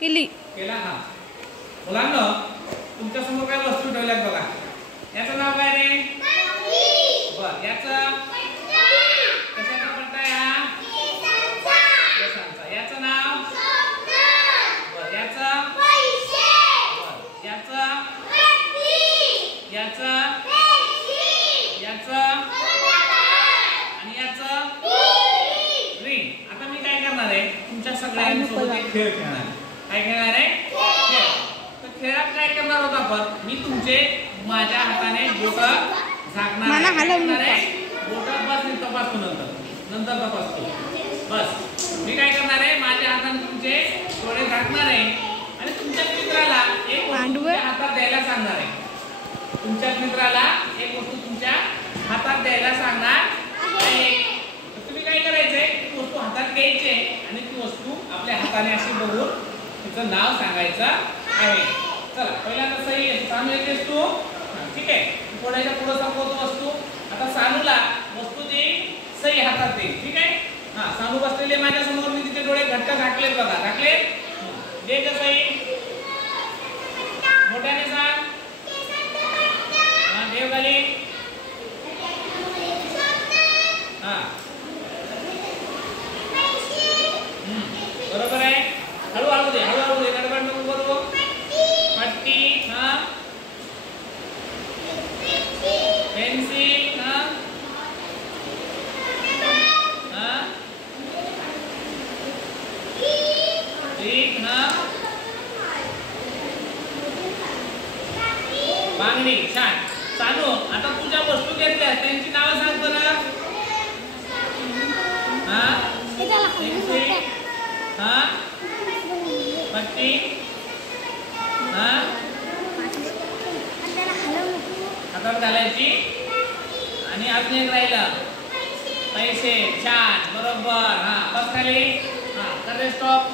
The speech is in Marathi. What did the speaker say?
केली केला हा. मुलांना तुमच्या समोर काय वस्तू ठेवल्यात बघा. याचं नाव काय रे? बर. याचं कशाचा पट्टा आहे हा? केसांचा. याचं नाव? बर. याचं? बर. याचं? याचं? याचं? आणि याचं? रिंग. आता मी काय करणार आहे? तुमच्या सगळ्यांसोबत एक खेळ खेळणार आहे. काय खेळणार आहे? खेळ. तर खेळात काय करणार होता आपण? मी तुमचे माझ्या हाताने बोट झाकणार आहे. बोट बस मी तपासतो नंतर तपासतो. बस. मी काय करणार आहे? माझ्या हाताने तुमचे डोळे झाकणार आहे आणि तुमच्या मित्राला एक वस्तू तुमच्या हातात द्यायला सांगणार आहे. तुमच्या मित्राला एक वस्तू तुमच्या हातात द्यायला सांगणार आहे. तुम्ही काय करायचंय? ती वस्तू हातात घ्यायची आणि ती वस्तू आपल्या हाताने अशी बघून तिचं नाव सांगायचं आहे. चला पहिल्यांदा सही सानू येतेस तू. ठीक आहे. थोड्याच्या पुढे सरकवतो वस्तू. आता सानूला वस्तू दे, सही हातात दे. ठीक आहे. हा सानू बसलेले माझ्या समोर. मी तिचे डोळे घट्ट झाकलेत बघा. झाकलेत. दे का सही? मोठ्याने सांग. हा देव खाली. हा बरोबर आहे. हळूहळू दे. गडबड नको करू. पट्टी. हा पेन्सिल. हा हा हा बांगडी. छान. चालू. आता तुझ्या वस्तू घेतल्या त्यांची नावं सांग बरं. हा पेन्सिल. हा पट्टी. हा हातात घालायची आणि अजून एक राहिलं पैसे. छान. बरोबर. हा बस खाली. हा कर स्टॉप.